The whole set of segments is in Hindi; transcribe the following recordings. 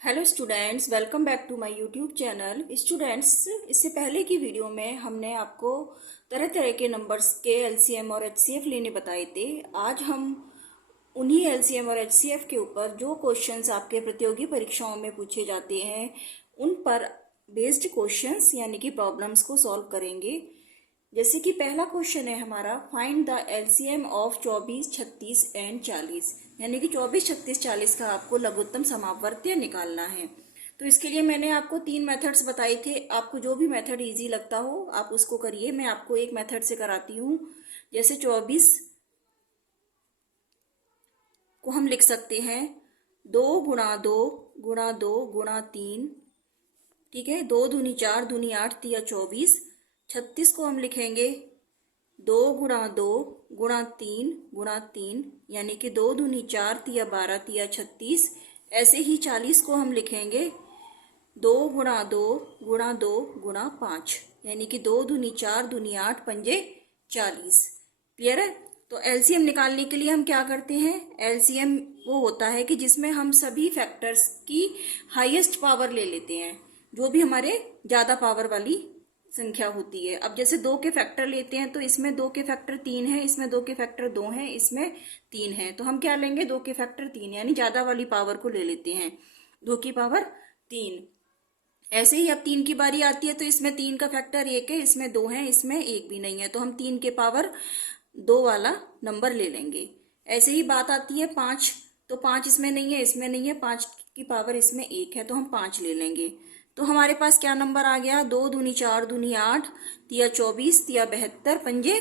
Hello students, welcome back to my YouTube channel. Students, इससे पहले की वीडियो में हमने आपको तरह तरह के नंबर्स के एलसीएम और एचसीएफ लेने बताए थे। आज हम उन्हीं एलसीएम और एचसीएफ के ऊपर जो क्वेश्चंस आपके प्रतियोगी परीक्षाओं में पूछे जाते हैं उन पर बेस्ड क्वेश्चंस यानी कि प्रॉब्लम्स को सॉल्व करेंगे। जैसे कि पहला क्वेश्चन है हमारा, find the LCM of 24, 36 and 40, यानी कि 24, 36, 40 का आपको लघुत्तम समापवर्त्य निकालना है। तो इसके लिए मैंने आपको 3 मेथड्स बताए थे। आपको जो भी मेथड इजी लगता हो आप उसको करिए। मैं आपको एक मेथड से कराती हूँ। जैसे 24 को हम लिख सकते हैं 2 गुणा 2 गुणा 2 गुणा 3, ठीक है। 2 दूनी 4, दूनी 8, तिया 24। 36 को हम लिखेंगे 2 गुणा 2 गुणा 3 गुणा 3, यानी कि 2 दूनी 4, तिया 12, तिया 36। ऐसे ही 40 को हम लिखेंगे 2 गुणा 2 गुणा 2 गुणा 5, यानी कि 2 दूनी 4, दूनी 8, पंजे 40। क्लियर है। तो एलसीएम निकालने के लिए हम क्या करते हैं, एलसीएम वो होता है कि जिसमें हम सभी फैक्टर्स की हाईएस्ट पावर ले लेते हैं, जो भी हमारे ज़्यादा पावर वाली संख्या होती है। अब जैसे 2 के फैक्टर लेते हैं तो इसमें 2 के फैक्टर 3 है, इसमें 2 के फैक्टर 2 हैं, इसमें 3 है। तो हम क्या लेंगे, 2 के फैक्टर 3, यानी ज़्यादा वाली पावर को ले लेते हैं, 2 की पावर 3। ऐसे ही अब 3 की बारी आती है तो इसमें 3 का फैक्टर 1 है, इसमें 2 है, इसमें 1 भी नहीं है, तो हम 3 के पावर 2 वाला नंबर ले लेंगे। ऐसे ही बात आती है 5, तो 5 इसमें नहीं है, इसमें नहीं है, 5 की पावर इसमें 1 है, तो हम 5 ले लेंगे। तो हमारे पास क्या नंबर आ गया, 2 दूनी 4, दूनी 8, तिया 24, तिया 72, पंजे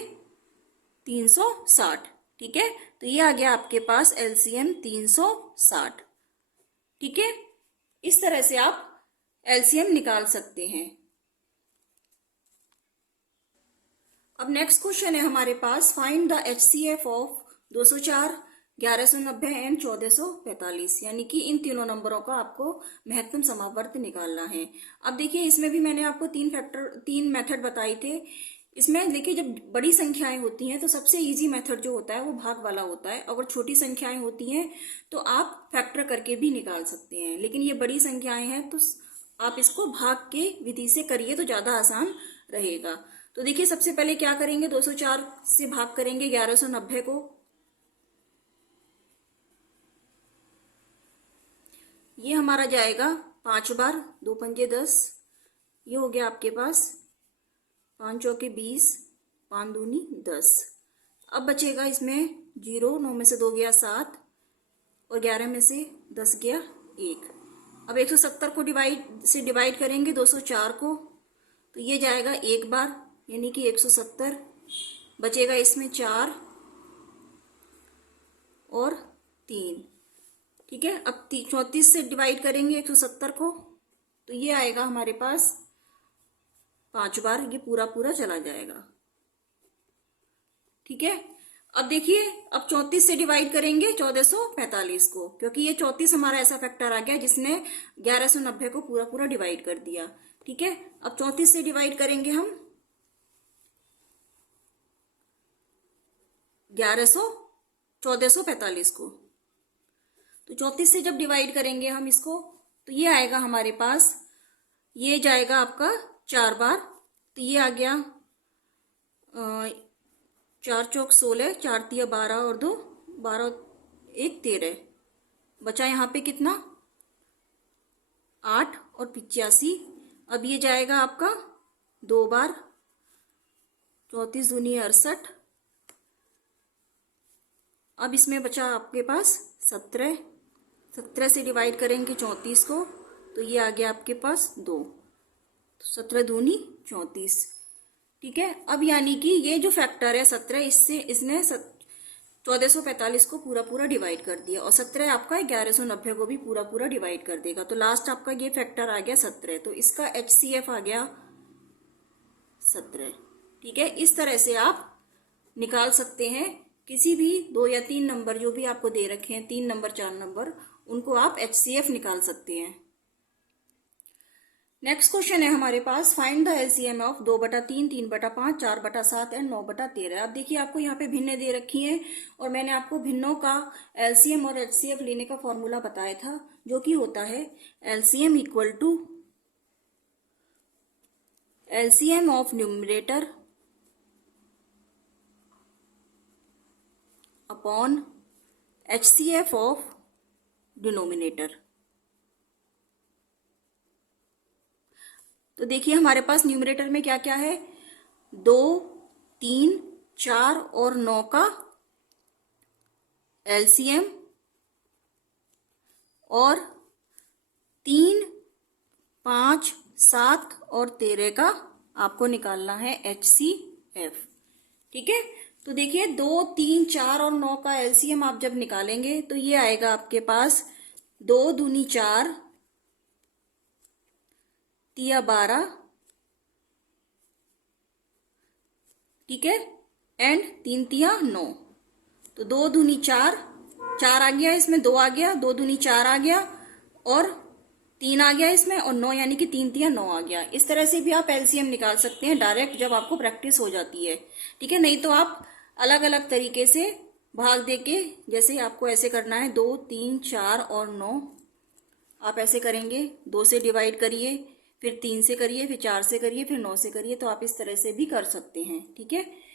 360। ठीक है, तो ये आ गया आपके पास एलसीएम 360। ठीक है, इस तरह से आप एलसीएम निकाल सकते हैं। अब नेक्स्ट क्वेश्चन है हमारे पास, find the HCF of 204, 1190 and 1445, यानी कि इन तीनों नंबरों का आपको महत्तम समापवर्त्य निकालना है। अब देखिए, इसमें भी मैंने आपको 3 मेथड बताए थे। इसमें देखिए, जब बड़ी संख्याएं होती हैं तो सबसे इजी मेथड जो होता है वो भाग वाला होता है। अगर छोटी संख्याएं होती हैं तो आप फैक्टर करके भी निकाल सकते हैं, लेकिन ये बड़ी संख्याएं हैं तो आप इसको भाग के विधि से करिए तो ज्यादा आसान रहेगा। तो देखिए, सबसे पहले क्या करेंगे, 204 से भाग करेंगे 1190 को। ये हमारा जाएगा 5 बार, 2 पंजे 10, ये हो गया आपके पास 5 चौके 20, 5 दूनी 10। अब बचेगा इसमें 0, 9 में से 2 गया 7 और 11 में से 10 गया 1। अब 170 को डिवाइड करेंगे 204 को, तो ये जाएगा 1 बार, यानी कि 170। बचेगा इसमें 4 और 3। ठीक है, अब 34 से डिवाइड करेंगे 170 को, तो ये आएगा हमारे पास 5 बार, ये पूरा पूरा चला जाएगा। ठीक है, अब देखिए, अब 34 से डिवाइड करेंगे 1445 को, क्योंकि ये 34 हमारा ऐसा फैक्टर आ गया जिसने 1190 को पूरा पूरा डिवाइड कर दिया। ठीक है, अब 34 से डिवाइड करेंगे हम 1445 को, तो 34 से जब डिवाइड करेंगे हम इसको, तो ये आएगा हमारे पास, ये जाएगा आपका 4 बार, तो ये आ गया 4 चौक 16, 4 तिया 12 और 2 12, 1 13। बचा यहाँ पे कितना, 8 और 85। अब ये जाएगा आपका 2 बार, 34 दूनी 68। अब इसमें बचा आपके पास 17, 17 से डिवाइड करेंगे 34 को, तो ये आ गया आपके पास 2, तो 17 दूनी 34। ठीक है, अब यानी कि ये जो फैक्टर है 17, इसने 1445 को पूरा पूरा डिवाइड कर दिया, और 17 आपका 1190 को भी पूरा पूरा डिवाइड कर देगा, तो लास्ट आपका ये फैक्टर आ गया 17, तो इसका एचसीएफ आ गया 17। ठीक है, इस तरह से आप निकाल सकते हैं किसी भी 2 या 3 नंबर जो भी आपको दे रखे हैं, 3 नंबर 4 नंबर, उनको आप एचसीएफ निकाल सकते हैं। नेक्स्ट क्वेश्चन है हमारे पास, find the LCM of 2/3, 3/5, 4/7 and 9/13। अब देखिए आपको यहाँ पे भिन्न दे रखी हैं और मैंने आपको भिन्नों का एलसीएम और एचसीएफ लेने का फॉर्मूला बताया था, जो कि होता है LCM equal to LCM of numerator upon HCF of denominator. तो देखिए हमारे पास न्यूमरेटर में क्या क्या है, 2, 3, 4 और 9 का एलसीएम और 3, 5, 7 और 13 का आपको निकालना है एचसीएफ। ठीक है, तो देखिए 2, 3, 4 और 9 का एलसीएम आप जब निकालेंगे तो ये आएगा आपके पास 2 दूनी 4 तिया 12, ठीक है, एंड 3 तिया 9। तो 2 दूनी 4, 4 आ गया इसमें, 2 आ गया, 2 दूनी 4 आ गया और 3 आ गया इसमें और 9 यानी कि 3 तिया 9 आ गया। इस तरह से भी आप एलसीएम निकाल सकते हैं डायरेक्ट जब आपको प्रैक्टिस हो जाती है। ठीक है, नहीं तो आप अलग अलग तरीके से भाग दे के, जैसे आपको ऐसे करना है 2, 3, 4 और 9, आप ऐसे करेंगे, 2 से डिवाइड करिए, फिर 3 से करिए, फिर 4 से करिए, फिर 9 से करिए, तो आप इस तरह से भी कर सकते हैं। ठीक है,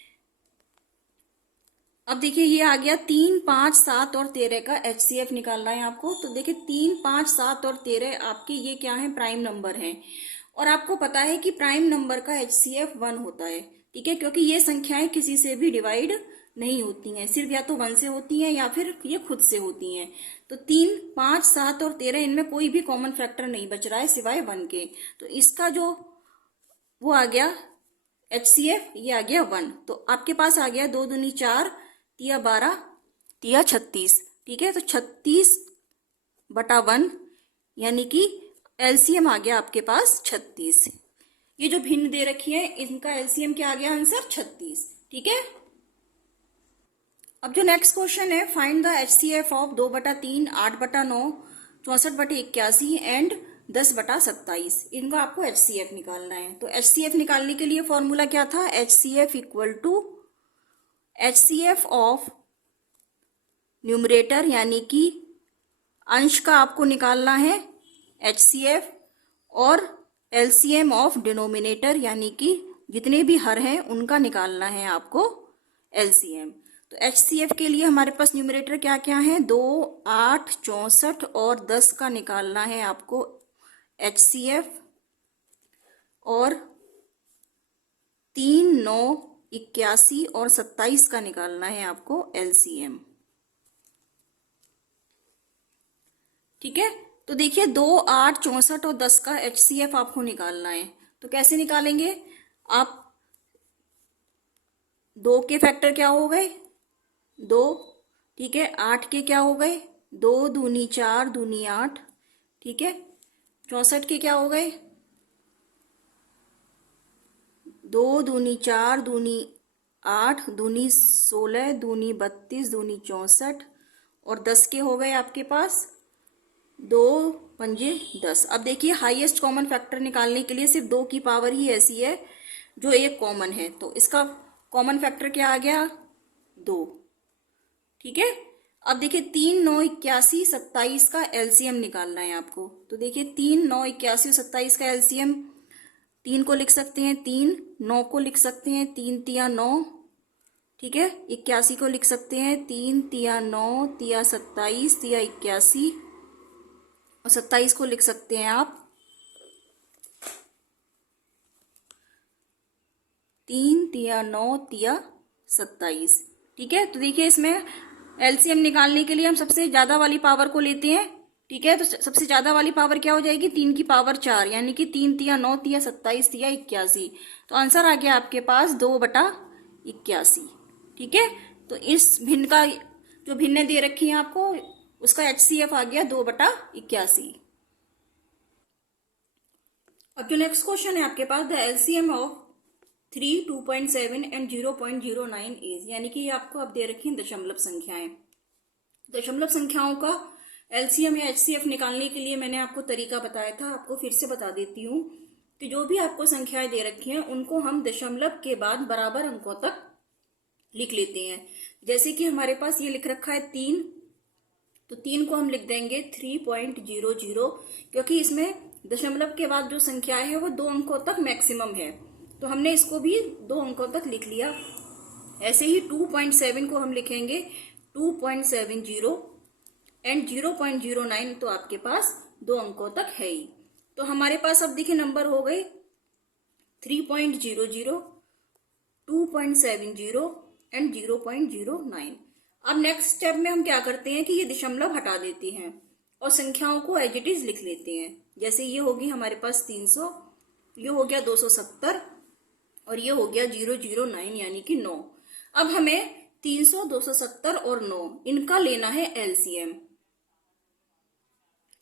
अब देखिए ये आ गया 3, 5, 7 और 13 का एचसीएफ निकालना है आपको। तो देखिए 3, 5, 7 और 13 आपके ये क्या है, प्राइम नंबर हैं और आपको पता है कि प्राइम नंबर का एचसीएफ 1 होता है। ठीक है, क्योंकि ये संख्याएं किसी से भी डिवाइड नहीं होती हैं, सिर्फ या तो 1 से होती हैं या फिर ये खुद से होती हैं। तो 3, 5, 7 और 13 इनमें कोई भी कॉमन फैक्टर नहीं बच रहा है सिवाय 1 के। तो इसका जो वो आ गया एचसीएफ, ये आ गया 1। तो आपके पास आ गया 2 दूनी 4 तिया 12 तिया 36। ठीक है, तो 36/1 यानी कि एलसीएम आ गया आपके पास 36। ये जो भिन्न दे रखी है इनका एलसीएम क्या आ गया, आंसर 36। ठीक है, अब जो नेक्स्ट क्वेश्चन है, find the HCF of 2/3, 8/9, 64/81 and 10/27। इनका आपको एचसीएफ निकालना है। तो एचसीएफ निकालने के लिए फॉर्मूला क्या था, HCF equal to HCF of numerator यानी कि अंश का आपको निकालना है एचसीएफ, और एलसीएम ऑफ डिनोमिनेटर यानी कि जितने भी हर हैं उनका निकालना है आपको एलसीएम। तो एचसीएफ के लिए हमारे पास न्यूमरेटर क्या क्या है, 2, 8, 64 और 10 का निकालना है आपको एचसीएफ, और 3, 9, 81 और 27 का निकालना है आपको एलसीएम। ठीक है, तो देखिए 2, 8, 64 और 10 का एचसीएफ आपको निकालना है। तो कैसे निकालेंगे आप, 2 के फैक्टर क्या हो गए, 2, ठीक है, 8 के क्या हो गए, 2 दूनी 4 दूनी 8, ठीक है, 64 के क्या हो गए, 2 दूनी 4 दूनी 8 दूनी 16 दूनी 32 दूनी 64, और 10 के हो गए आपके पास 2 पंजे 10। अब देखिए हाईएस्ट कॉमन फैक्टर निकालने के लिए सिर्फ 2 की पावर ही ऐसी है जो एक कॉमन है, तो इसका कॉमन फैक्टर क्या आ गया, 2। ठीक है, अब देखिए 3, 9, 81, 27 का एलसीएम निकालना है आपको। तो देखिए 3, 9, 81 और 27 का एलसीएम, 3 को लिख सकते हैं 3, 9 को लिख सकते हैं 3 तिया 9, ठीक है, 81 को लिख सकते हैं 3 तिया 9 तिया 27 तिया 81, और 27 को लिख सकते हैं आप 3 तिया 9 तिया 27। ठीक है, तो देखिए इसमें एलसीएम निकालने के लिए हम सबसे ज्यादा वाली पावर को लेते हैं। ठीक है, तो सबसे ज्यादा वाली पावर क्या हो जाएगी, 3 की पावर 4 यानी कि 3 तिया 9 तिया 27 तिया 81। तो आंसर आ गया आपके पास 2/81। ठीक है, तो इस भिन्न का जो भिन्न दे रखी है आपको उसका एचसीएफ आ गया 2/81। अब जो नेक्स्ट क्वेश्चन है आपके पास, the LCM of 3, 2.7 and 0.09 is, यानी कि आपको अब दे रखी है दशमलव संख्याएं। दशमलव संख्याओं का एलसीएम या एचसीएफ निकालने के लिए मैंने आपको तरीका बताया था, आपको फिर से बता देती हूँ कि जो भी आपको संख्याएं दे रखी हैं उनको हम दशमलव के बाद बराबर अंकों तक लिख लेते हैं। जैसे कि हमारे पास ये लिख रखा है 3, तो 3 को हम लिख देंगे 3.00, क्योंकि इसमें दशमलव के बाद जो संख्या है वो 2 अंकों तक मैक्सिमम है, तो हमने इसको भी 2 अंकों तक लिख लिया। ऐसे ही 2.7 को हम लिखेंगे 2.70 एंड 0.09 तो आपके पास 2 अंकों तक है ही। तो हमारे पास अब देखिए नंबर हो गए 3.00, 2.70 एंड 0.09। अब नेक्स्ट स्टेप में हम क्या करते हैं कि ये दशमलव हटा देते हैं और संख्याओं को एज इट इज लिख लेते हैं। जैसे ये होगी हमारे पास 300, ये हो गया 270 और ये हो गया 009 यानी कि 9। अब हमें 300, 270 और 9 इनका लेना है एलसीएम।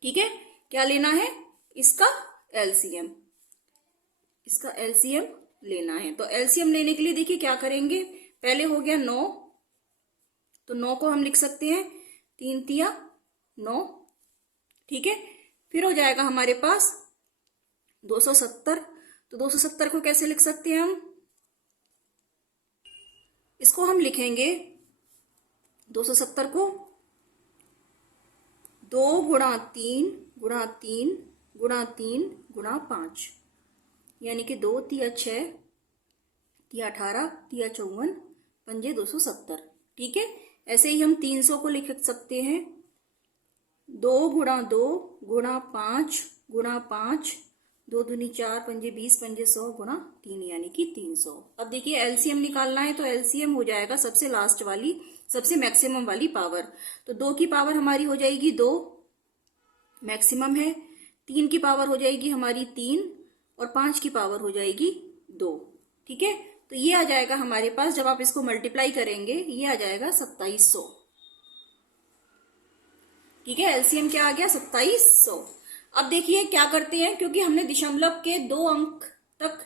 ठीक है, क्या लेना है? इसका एलसीएम, इसका एलसीएम लेना है। तो एलसीएम लेने के लिए देखिए क्या करेंगे, पहले हो गया 9, तो 9 को हम लिख सकते हैं 3 तिया 9। ठीक है, फिर हो जाएगा हमारे पास 270, तो 270 को कैसे लिख सकते हैं हम? इसको हम लिखेंगे 270 को 2 गुणा 3 गुणा 3 गुणा 3 गुणा 5, यानी कि 2 तिया 6 तिया 18 तिया 54 पंजे 270। ठीक है, ऐसे ही हम 300 को लिख सकते हैं 2 गुणा 2 गुणा 5 गुणा 5, 2 दूनी 4 पंजे 20 पंजे 100 गुणा 3 यानी कि 300। अब देखिए एलसीएम निकालना है, तो एलसीएम हो जाएगा सबसे लास्ट वाली, सबसे मैक्सिमम वाली पावर। तो 2 की पावर हमारी हो जाएगी 2, मैक्सिमम है। 3 की पावर हो जाएगी हमारी 3 और 5 की पावर हो जाएगी 2। ठीक है, तो ये आ जाएगा हमारे पास, जब आप इसको मल्टीप्लाई करेंगे ये आ जाएगा 2700। ठीक है, एलसीएम क्या आ गया? 2700। अब देखिए क्या करते हैं, क्योंकि हमने दशमलव के 2 अंक तक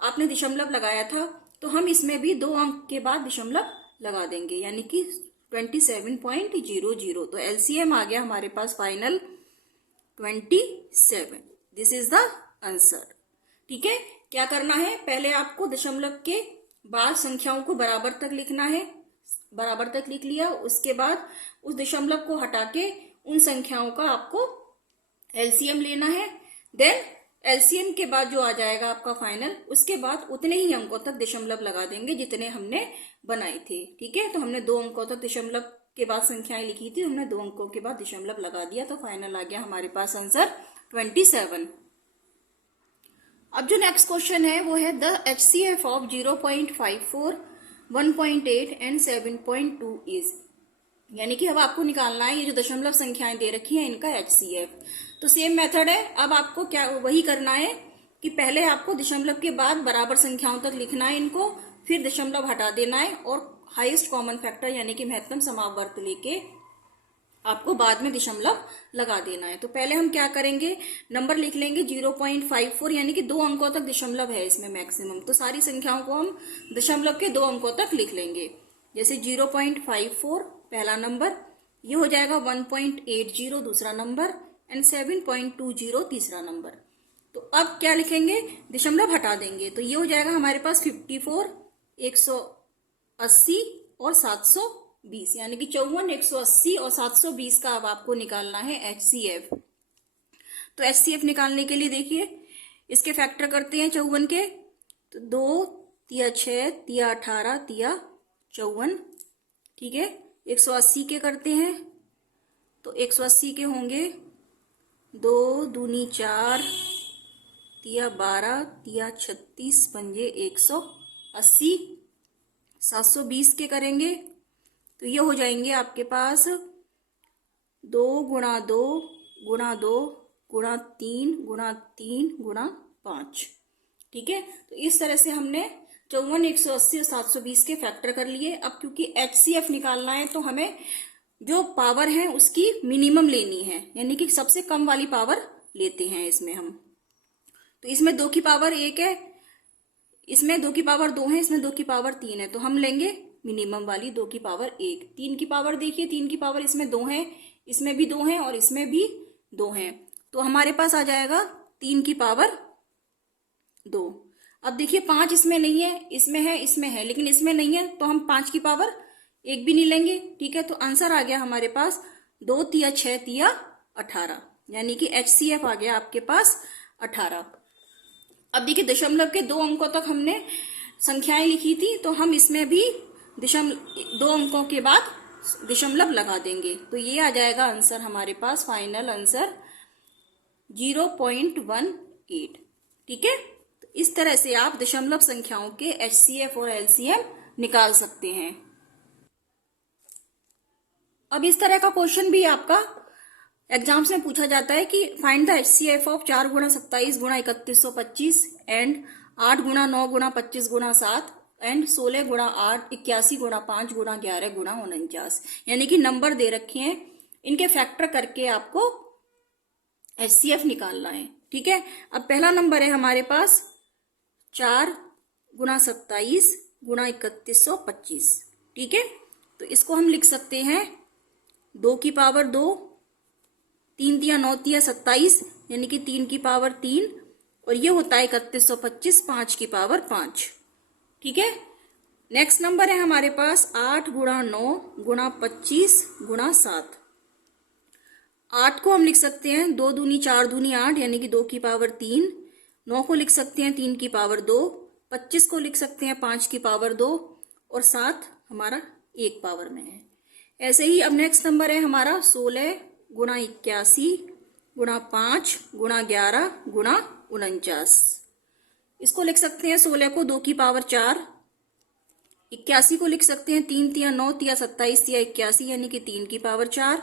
आपने दशमलव लगाया था, तो हम इसमें भी 2 अंक के बाद दशमलव लगा देंगे, यानी कि 27.00। तो एलसीएम आ गया हमारे पास final 27। This is the answer. ठीक है, क्या करना है, पहले आपको दशमलव के बाद संख्याओं को बराबर तक लिखना है, बराबर तक लिख लिया, उसके बाद उस दशमलव को हटा के उन संख्याओं का आपको एलसीएम लेना है। देन एलसीएम के बाद जो आ जाएगा आपका फाइनल, उसके बाद उतने ही अंकों तक दशमलव लगा देंगे जितने हमने बनाए थे। ठीक है, तो हमने 2 अंकों तक दशमलव के बाद संख्याएं लिखी थी, हमने 2 अंकों के बाद दशमलव लगा दिया, तो फाइनल आ गया हमारे पास आंसर 27। अब जो नेक्स्ट क्वेश्चन है वो है the HCF of 0.54, 1.8 and 7.2 is, यानी कि अब आपको निकालना है ये जो दशमलव संख्याएं दे रखी हैं इनका एचसीएफ। तो सेम मेथड है, अब आपको क्या वही करना है कि पहले आपको दशमलव के बाद बराबर संख्याओं तक लिखना है इनको, फिर दशमलव हटा देना है और हाईएस्ट कॉमन फैक्टर यानी कि महत्तम समावर्त लेके आपको बाद में दशमलव लगा देना है। तो पहले हम क्या करेंगे, नंबर लिख लेंगे 0.54, यानी कि 2 अंकों तक दशमलव है इसमें मैक्सिमम, तो सारी संख्याओं को हम दशमलव के 2 अंकों तक लिख लेंगे। जैसे 0.54 पहला नंबर, ये हो जाएगा 1.80 दूसरा नंबर एंड 7.20 तीसरा नंबर। तो अब क्या लिखेंगे, दशमलव हटा देंगे, तो ये हो जाएगा हमारे पास 54, 180 और 720, यानी कि 54, 180 और 720 का अब आपको निकालना है एचसीएफ। तो एचसीएफ निकालने के लिए देखिए इसके फैक्टर करते हैं 54 के, तो 2 तिया 6 तिया 18 तिया 54। ठीक है, 180 के करते हैं, तो 180 के होंगे 2 दूनी 4 तिया 12 तिया 36 पंजे 180। 720 के करेंगे तो ये हो जाएंगे आपके पास 2 गुणा 2 गुणा 2 गुणा 3 गुणा 3 गुणा 5। ठीक है, तो इस तरह से हमने 54, 180 और 720 के फैक्टर कर लिए। अब क्योंकि एचसीएफ निकालना है तो हमें जो पावर है उसकी मिनिमम लेनी है, यानी कि सबसे कम वाली पावर लेते हैं इसमें हम। तो इसमें 2 की पावर 1 है, इसमें 2 की पावर 2 है, इसमें 2 की पावर 3 है, तो हम लेंगे मिनिमम वाली 2 की पावर 1। 3 की पावर देखिए, 3 की पावर इसमें 2 है, इसमें भी 2 हैं और इसमें भी 2 हैं, तो हमारे पास आ जाएगा 3 की पावर 2। अब देखिए 5 इसमें नहीं है, इसमें है, लेकिन इसमें नहीं है, तो हम 5 की पावर 1 भी नहीं लेंगे। ठीक है, तो आंसर आ गया हमारे पास 2 तिया 6 तिया 18, यानी कि HCF आ गया आपके पास 18। अब देखिए दशमलव के 2 अंकों तक हमने संख्याएं लिखी थी, तो हम इसमें भी 2 अंकों के बाद दशमलव लगा देंगे, तो ये आ जाएगा आंसर हमारे पास, फाइनल आंसर 0.18। ठीक है, तो इस तरह से आप दशमलव संख्याओं के HCF और LCM निकाल सकते हैं। अब इस तरह का क्वेश्चन भी आपका एग्जाम्स में पूछा जाता है कि फाइंड द HCF ऑफ 4 गुणा 27 गुणा 3125 एंड 8 गुणा 9 गुणा 25 गुणा 7 एंड 16 गुणा 8 81 गुणा 5 गुणा 11 गुणा 49, यानी कि नंबर दे रखे हैं, इनके फैक्टर करके आपको HCF निकालना है। ठीक है, अब पहला नंबर है हमारे पास 4 गुणा 27 गुणा 3125। ठीक है, तो इसको हम लिख सकते हैं 2 की पावर 2, 3 तिया 9 तिया 27, यानी कि 3 की पावर 3, और ये होता है 3125 5 की पावर 5। ठीक है, नेक्स्ट नंबर है हमारे पास 8 गुणा 9 गुणा 25 गुणा 7। 8 को हम लिख सकते हैं 2 दूनी 4 दूनी 8, यानी कि 2 की पावर 3। 9 को लिख सकते हैं 3 की पावर 2। 25 को लिख सकते हैं 5 की पावर 2, और 7 हमारा 1 पावर में है। ऐसे ही अब नेक्स्ट नंबर है हमारा 16 गुणा 81 गुणा 5 गुणा 11 गुणा 49। इसको लिख सकते हैं 16 को 2 की पावर 4, 81 को लिख सकते हैं 3 तिया 9 तिया 27 तिया 81, यानी कि 3 की पावर 4।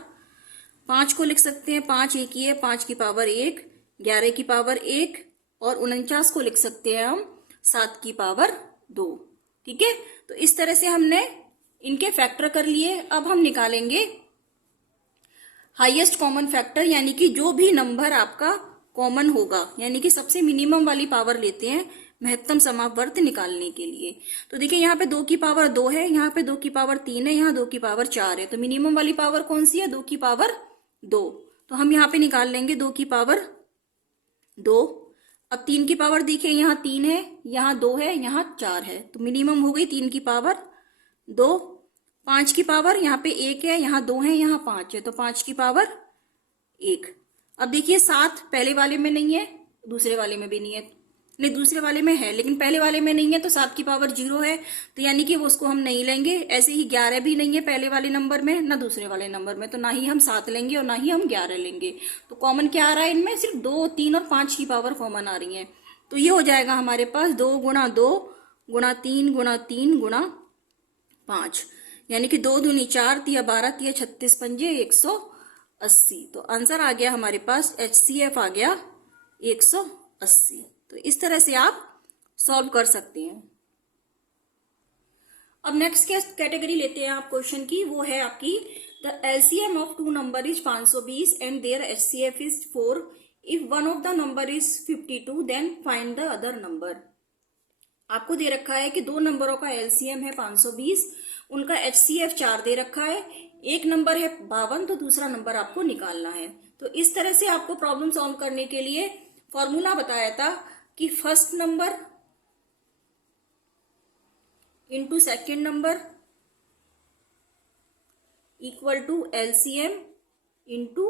5 को लिख सकते हैं 5 एक ही है 5 की पावर 1, 11 की पावर 1, और 49 को लिख सकते हैं हम 7 की पावर 2। ठीक है, तो इस तरह से हमने इनके फैक्टर कर लिए। अब हम निकालेंगे हाईएस्ट कॉमन फैक्टर, यानी कि जो भी नंबर आपका कॉमन होगा, यानी कि सबसे मिनिमम वाली पावर लेते हैं महत्तम समावर्त निकालने के लिए। तो देखिए यहाँ पे 2 की पावर 2 है, यहाँ पे 2 की पावर 3 है, यहाँ 2 की पावर 4 है, तो मिनिमम वाली पावर कौन सी है? 2 की पावर 2। तो हम यहाँ पे निकाल लेंगे 2 की पावर 2। अब 3 की पावर देखिए यहाँ 3 है, यहाँ 2 है, यहाँ 4 है, तो मिनिमम हो गई 3 की पावर 2। 5 की पावर यहाँ पे 1 है, यहाँ 2 है, यहाँ 5 है, तो 5 की पावर 1। अब देखिए 7 पहले वाले में नहीं है, दूसरे वाले में भी नहीं है, नहीं दूसरे वाले में है लेकिन पहले वाले में नहीं है, तो 7 की पावर 0 है, तो यानी कि वो उसको हम नहीं लेंगे। ऐसे ही 11 भी नहीं है पहले वाले नंबर में ना दूसरे वाले नंबर में, तो ना ही हम 7 लेंगे और ना ही हम 11 लेंगे। तो कॉमन क्या आ रहा है इनमें? सिर्फ 2, 3 और 5 की पावर कॉमन आ रही है। तो ये हो जाएगा हमारे पास 2 गुणा 2 गुणा 3 गुणा 3 गुणा 5, यानी कि 2 दूनी 4 तिया 12 तिया 36 पंजे 180। तो आंसर आ गया हमारे पास HCF आ गया 180। तो इस तरह से आप सॉल्व कर सकते हैं। अब नेक्स्ट कैटेगरी लेते हैं आप क्वेश्चन की, वो है आपकी the LCM of 2 number is 520 and their HCF is 4। If one of the number is 52 then find the other number. आपको दे रखा है कि 2 नंबरों का LCM है 520, उनका HCF 4 दे रखा है, एक नंबर है 52, तो दूसरा नंबर आपको निकालना है। तो इस तरह से आपको प्रॉब्लम सॉल्व करने के लिए फॉर्मूला बताया था कि first number into second number equal to LCM into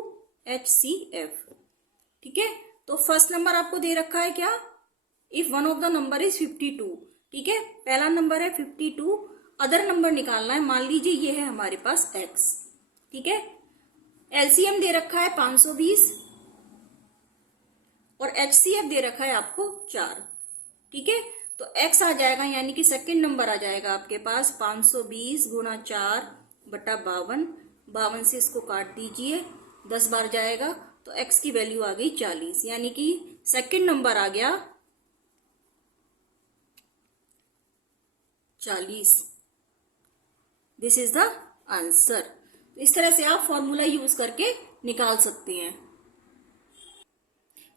HCF। ठीक है, तो फर्स्ट नंबर आपको दे रखा है क्या? If one of the number is 52। ठीक है, पहला नंबर है 52, अदर नंबर निकालना है। मान लीजिए ये है हमारे पास x। ठीक है, LCM दे रखा है 520 और HCF दे रखा है आपको 4। ठीक है, तो x आ जाएगा, यानी कि सेकंड नंबर आ जाएगा आपके पास 520 गुणा 4 बटा 52। 52 से इसको काट दीजिए, 10 बार जाएगा, तो x की वैल्यू आ गई 40, यानी कि सेकंड नंबर आ गया 40। This is the answer. इस तरह से आप फॉर्मूला यूज करके निकाल सकते हैं।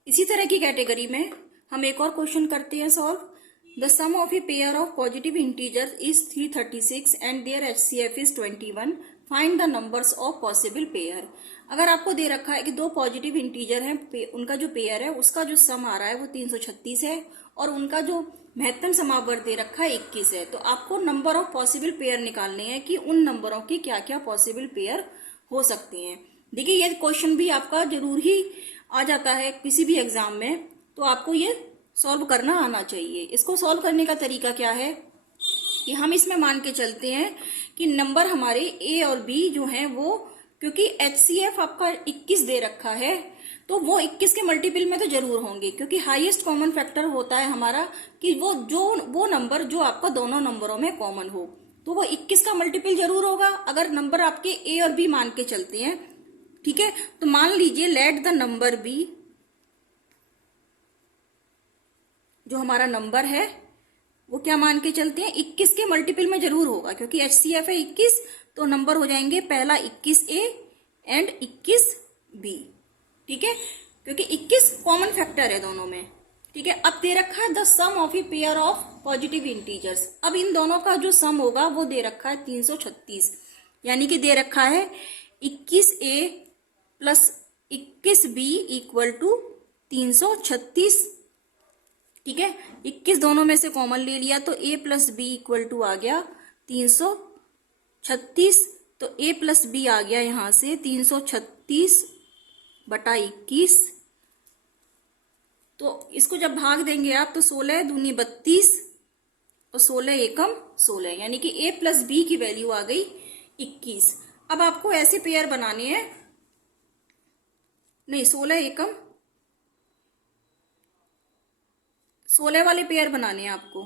इसी तरह की कैटेगरी में हम एक और क्वेश्चन करते हैं solve. The sum of a pair of positive integer is 336 and their HCF is 21। Find the numbers of possible pair. अगर आपको दे रखा है कि दो पॉजिटिव इंटीजर हैं, उनका जो पेयर है उसका जो सम आ रहा है वो 336 है और उनका जो महत्तम समावर्त दे रखा है 21 है, तो आपको नंबर ऑफ पॉसिबल पेयर निकालने हैं कि उन नंबरों की क्या क्या पॉसिबल पेयर हो सकते हैं। देखिए ये क्वेश्चन भी आपका जरूर ही आ जाता है किसी भी एग्जाम में, तो आपको ये सॉल्व करना आना चाहिए। इसको सॉल्व करने का तरीका क्या है कि हम इसमें मान के चलते हैं कि नंबर हमारे ए और बी जो हैं वो, क्योंकि HCF आपका 21 दे रखा है तो वो 21 के मल्टीपल में तो जरूर होंगे, क्योंकि हाईएस्ट कॉमन फैक्टर होता है हमारा कि वो नंबर जो आपका दोनों नंबरों में कॉमन हो, तो वो 21 का मल्टीपल जरूर होगा अगर नंबर आपके ए और बी मान के चलते हैं। ठीक है, तो मान लीजिए लेट द नंबर बी, जो हमारा नंबर है वो क्या मान के चलते हैं 21 के मल्टीपल में जरूर होगा, क्योंकि HCF है 21, तो नंबर हो जाएंगे पहला 21A एंड 21B। ठीक है, क्योंकि 21 कॉमन फैक्टर है दोनों में। ठीक है, अब दे रखा है the sum of a pair of positive integers. अब इन दोनों का जो सम होगा वो दे रखा है 336, यानी कि दे रखा है 21A plus 21B equal to 336। ठीक है, 21 दोनों में से कॉमन ले लिया तो A plus B equal to आ गया 336, तो A प्लस बी आ गया यहां से 336 बटा 21। तो इसको जब भाग देंगे आप तो 16 दूनी 32 और 16 एकम 16, यानी कि A प्लस बी की वैल्यू आ गई 21। अब आपको ऐसे पेयर बनाने हैं, नहीं 16 वाले पेयर बनाने हैं आपको।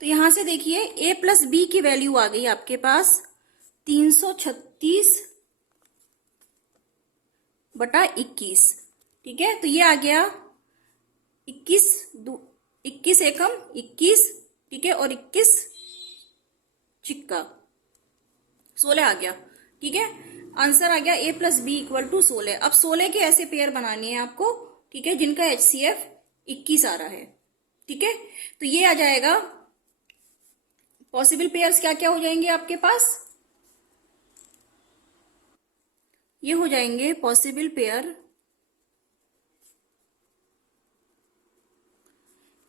तो यहां से देखिए A प्लस बी की वैल्यू आ गई आपके पास 336 बटा 21। ठीक है, तो ये आ गया 21 एकम 21। ठीक है, और 21 चिक्का 16 आ गया। ठीक है, आंसर आ गया A plus B equal to 16। अब 16 के ऐसे पेयर बनाने हैं आपको, ठीक है, जिनका HCF 21 आ रहा है। ठीक है, तो ये आ जाएगा पॉसिबल पेयर्स क्या क्या हो जाएंगे आपके पास, ये हो जाएंगे possible pair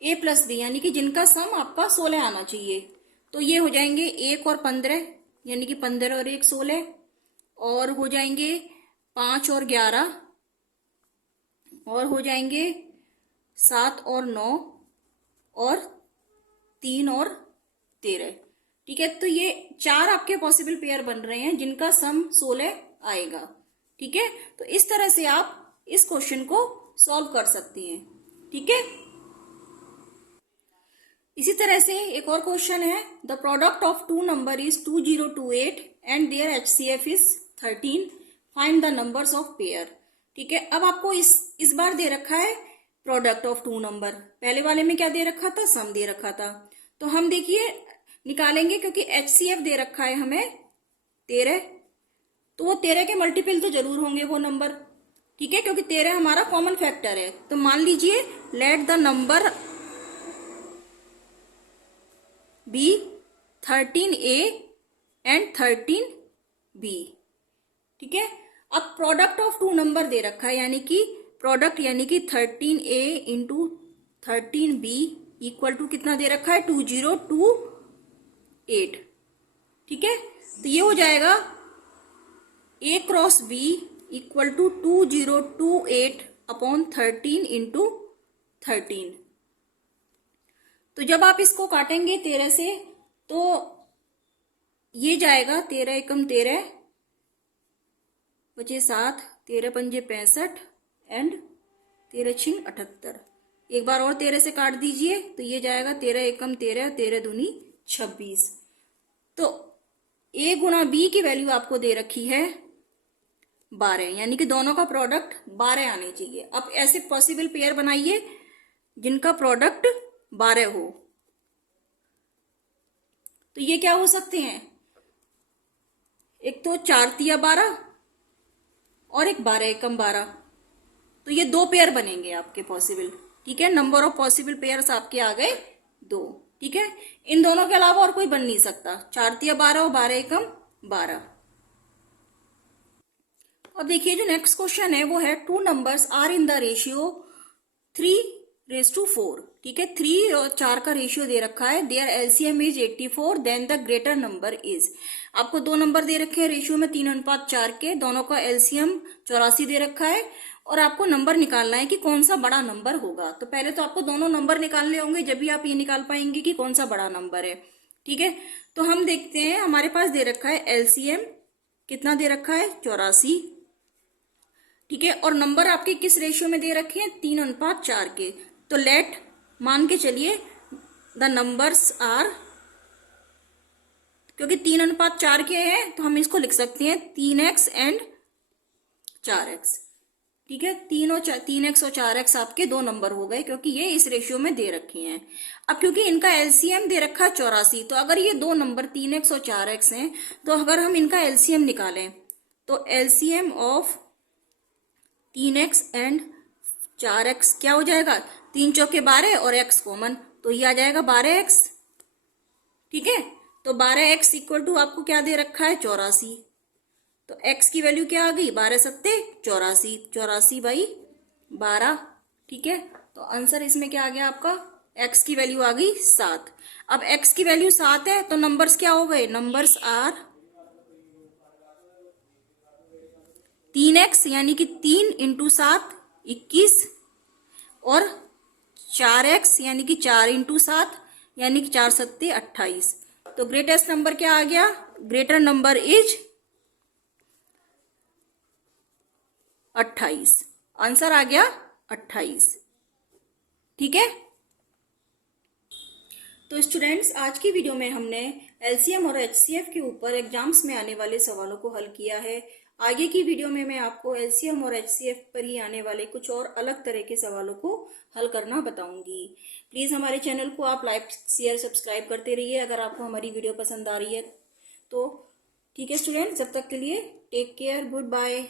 A plus B, यानी कि जिनका सम आपका 16 आना चाहिए। तो ये हो जाएंगे 1 और 15, यानी कि 15 और 1 16, और हो जाएंगे 5 और 11, और हो जाएंगे 7 और 9, और 3 और 13। ठीक है, तो ये 4 आपके पॉसिबल पेयर बन रहे हैं जिनका सम 16 आएगा। ठीक है, तो इस तरह से आप इस क्वेश्चन को सॉल्व कर सकते हैं। ठीक है, इसी तरह से एक और क्वेश्चन है, the product of two number is 2028 and their HCF is 13, find the numbers of pair. ठीक है, अब आपको इस बार दे रखा है प्रोडक्ट ऑफ टू नंबर, पहले वाले में क्या दे रखा था, सम दे रखा था। तो हम देखिए निकालेंगे, क्योंकि HCF दे रखा है हमें 13, तो वो 13 के मल्टीपल तो जरूर होंगे वो नंबर। ठीक है, क्योंकि 13 हमारा कॉमन फैक्टर है। तो मान लीजिए let the number be 13A and 13B। ठीक है, अब प्रोडक्ट ऑफ टू नंबर दे रखा है, यानी कि प्रोडक्ट यानी कि 13A into 13B equal to कितना दे रखा है 2028। ठीक है, तो ये हो जाएगा A cross B equal to 2028 upon 13 into 13। तो जब आप इसको काटेंगे 13 से तो ये जाएगा 13 एकम 13 बचे 7, 13 पंजे 65 एंड 13 छिंग 78। एक बार और 13 से काट दीजिए तो ये जाएगा 13 एकम 13, 13 दूनी 26। तो A गुणा B की वैल्यू आपको दे रखी है 12, यानी कि दोनों का प्रोडक्ट 12 आने चाहिए। अब ऐसे पॉसिबल पेयर बनाइए जिनका प्रोडक्ट 12 हो। तो ये क्या हो सकते हैं, एक तो 4 तिया 12 और एक 12 एकम 12। तो ये 2 पेयर बनेंगे आपके पॉसिबल। ठीक है, नंबर ऑफ पॉसिबल पेयर्स आपके आ गए 2। ठीक है, इन दोनों के अलावा और कोई बन नहीं सकता। 4 तिया 12 और 12 एकम 12। अब देखिए जो नेक्स्ट क्वेश्चन है वो है two numbers are in the ratio 3:4। ठीक है, 3 और 4 का रेशियो दे रखा है। Their LCM is 84, then the greater number is. आपको दो नंबर दे रखे हैं रेशियो में 3:4 के, दोनों का एलसीएम 84 दे रखा है और आपको नंबर निकालना है कि कौन सा बड़ा नंबर होगा। तो पहले तो आपको दोनों नंबर निकालने होंगे, जब भी आप ये निकाल पाएंगे कि कौन सा बड़ा नंबर है। ठीक है, तो हम देखते हैं, हमारे पास दे रखा है एलसीएम कितना दे रखा है 84। ठीक है, और नंबर आपके किस रेशियो में दे रखे हैं 3:4 के। तो लेट मान के चलिए द नंबर्स आर, क्योंकि 3:4 के हैं तो हम इसको लिख सकते हैं 3x एंड 4x। ठीक है, 3x और 4x आपके दो नंबर हो गए, क्योंकि ये इस रेशियो में दे रखे हैं। अब क्योंकि इनका एलसीएम दे रखा है 84, तो अगर ये दो नंबर 3x और 4x हैं, तो अगर हम इनका एलसीएम निकालें तो LCM of 3x and 4x क्या हो जाएगा, 3 चौके 12 और x कॉमन, तो ये आ जाएगा 12x। ठीक है, तो 12x इक्वल टू आपको क्या दे रखा है 84। तो x की वैल्यू क्या आ गई 12 सत्ते 84, 84/12। ठीक है, तो आंसर इसमें क्या आ गया आपका, x की वैल्यू आ गई 7। अब x की वैल्यू 7 है तो नंबर्स क्या हो गए, नंबर्स आर 3x यानी कि 3 × 7 21 और 4x यानी कि 4 × 7 यानी कि 4 सत्ते 28। तो ग्रेटेस्ट नंबर क्या आ गया, ग्रेटर नंबर इज 28। आंसर आ गया 28। ठीक है, तो स्टूडेंट्स आज की वीडियो में हमने एलसीएम और एचसीएफ के ऊपर एग्जाम्स में आने वाले सवालों को हल किया है। आगे की वीडियो में मैं आपको एलसीएम और एचसीएफ पर ही आने वाले कुछ और अलग तरह के सवालों को हल करना बताऊंगी। प्लीज़ हमारे चैनल को आप लाइक शेयर सब्सक्राइब करते रहिए अगर आपको हमारी वीडियो पसंद आ रही है तो। ठीक है स्टूडेंट, जब तक के लिए टेक केयर, गुड बाय।